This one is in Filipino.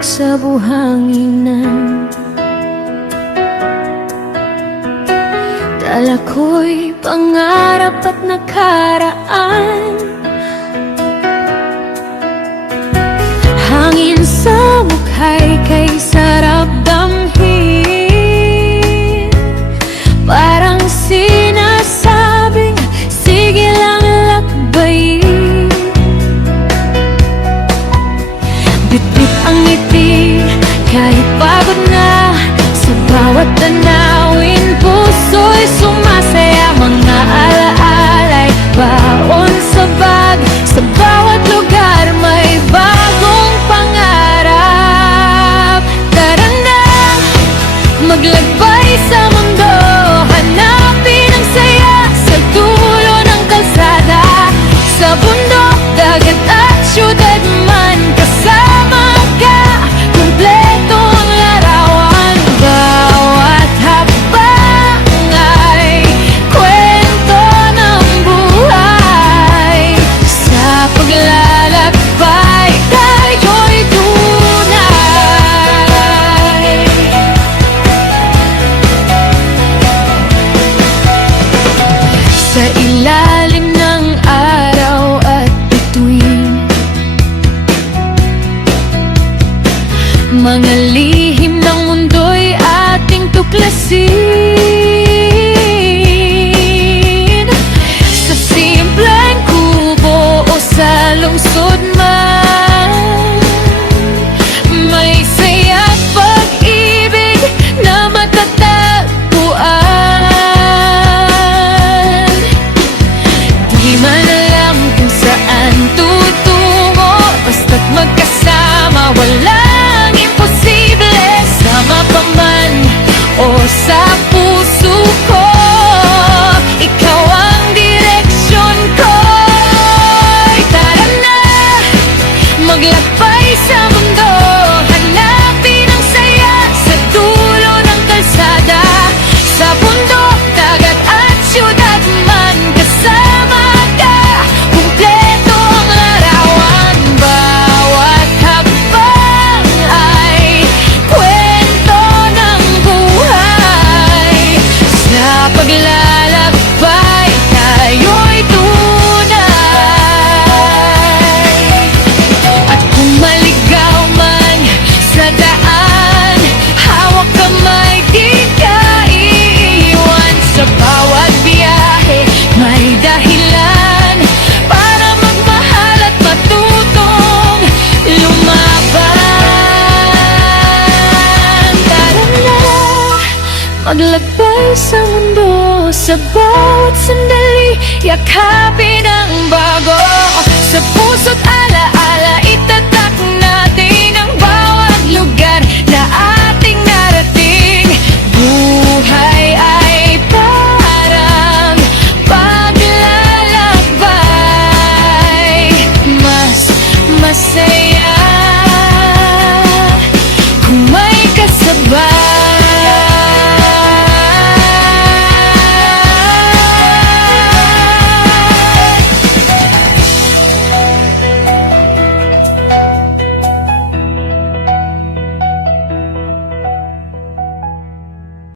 Alok sa buhanginan, dala ko'y pangarap at nakaraan. Hangin sa mukha'y kay sarap damhin, parang sinasabing sige lang lakbayin. Bit-bit ang ngiti kahit pagod na, sa bawat tanawin puso'y sumasaya. Mga alaala'y baon sa bag, sa bawat lugar may bagong pangarap. Tara na, maglakbay sa mundo, hanapin ang saya sa dulo ng kalsada. Sa bundok, dagat at syudad man, kasama ka, kumpleto ang larawan. Bawat hakbang ay kwento ng buhay, sa paglalakbay tayo'y tunay. Sa ilalim ng araw at bituin, mga lihim ng mundo'y ating tuklasin. Sa simpleng kubo o sa lungsod man, may saya at pag-ibig na matatagpuan. Di man alam kung saan tutungo, basta't magkasama, walang imposible. Sama pa man o sa puso ko, ikaw ang direksyon ko. Tara na, maglakbay sa mundo, hanapin ang saya sa dulo ng kalsada. Sa bundok, dagat at syudad man, kasama ka, kumpleto ang larawan. Bawat hakbang ay kwento ng buhay, sa paglalakbay tayo'y tunay. At kung maligaw man sa daan, hawak kamay, di ka iiwan. Sa bawat biyahe may dahilan para magmahal at matutong lumaban. Tara na, maglakbay sa mundo, sa bawat sandali yakapin ang bago. Sa puso